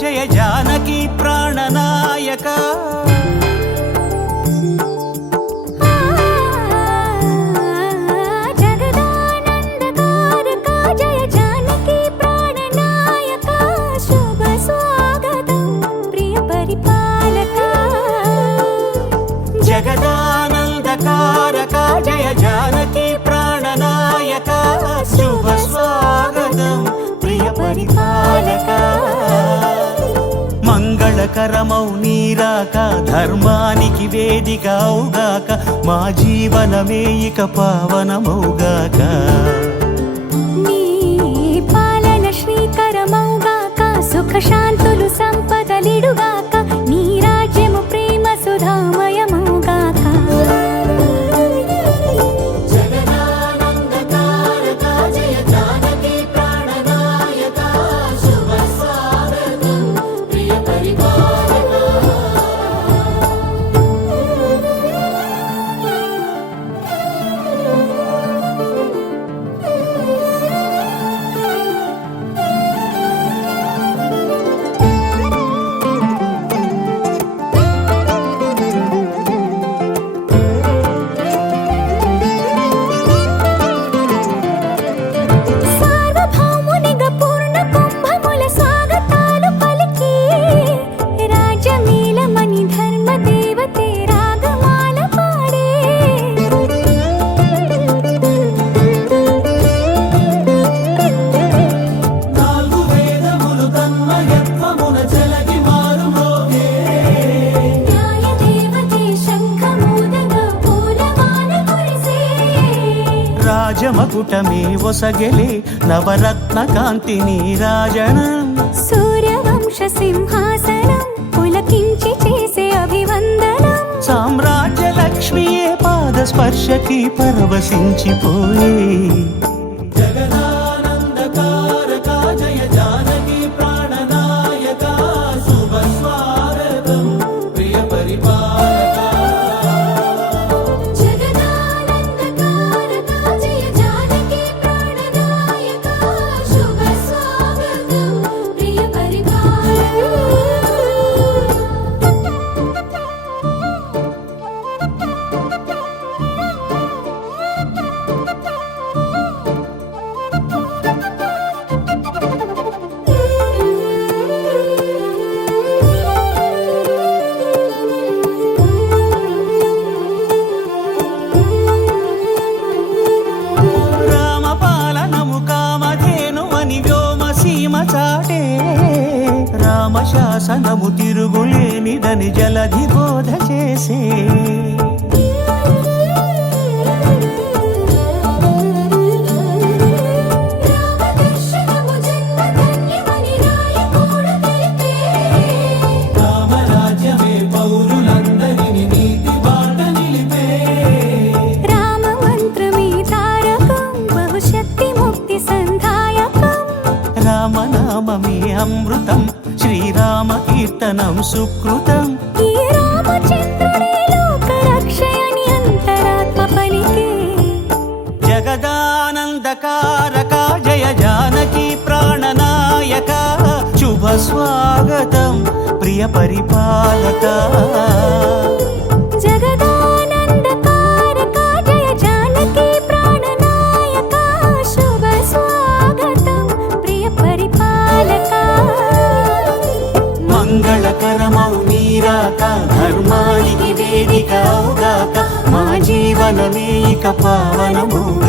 జయ జానకి ప్రాణనాయక జగదానందకారక జయ జానకి ప్రాణనాయక శుభ స్వాగతం ప్రియ పరిపాలక జగదానందకారక జయ జానకి ప్రాణనాయక శుభ స్వాగతం ప్రియ పరిపాలక మంగళకరమౌ నీరాక ధర్మానికి వేదిక అవుగాక మా జీవనమే ఇక పావనమౌగాక నీ పాలన శ్రీకరమౌగాక సుఖ శాంతులు సంపదలిడుగాక నీ రాజ్యము ప్రేమ సుధామయమౌగాక రాజమకుటమే ఒసగెలే నవరత్న కాంతి నీరాజనం సూర్యవంశ సింహాసనం పులకించి చేసే అభివందనం సామ్రాజ్య లక్ష్మియే పాద స్పర్శకి పరవశించిపోయే జగదానందకారక జయ జానకి ప్రాణనాయక శుభ స్వాగతం ప్రియ పరిపాలక రామశాసనము తిరుగులేనిదని జలధి బోధ చేసే రామరాజ్యమే పౌరులందరిని నీతి బాట నిలిపే రామ మంత్రమే తారకం బహుశక్తి ముక్తి సంధాయకం రామనామమే అమృతం శ్రీరామ కీర్తనం సుకృతం ఈ రామచంద్రుడే లోక రక్షయని అంతరాత్మ పలికే జగదానందకారక జయ జానకి ప్రాణనాయక శుభ స్వాగతం ప్రియ పరిపాలక జగదానందకారక జయ జానకి ప్రాణనాయక శుభ స్వాగతం ప్రియ పరిపాలక మంగళకరమౌ నీరాక ధర్మానికి వేదిక అవుగాక మా జీవనమే ఇక పావనమౌగాక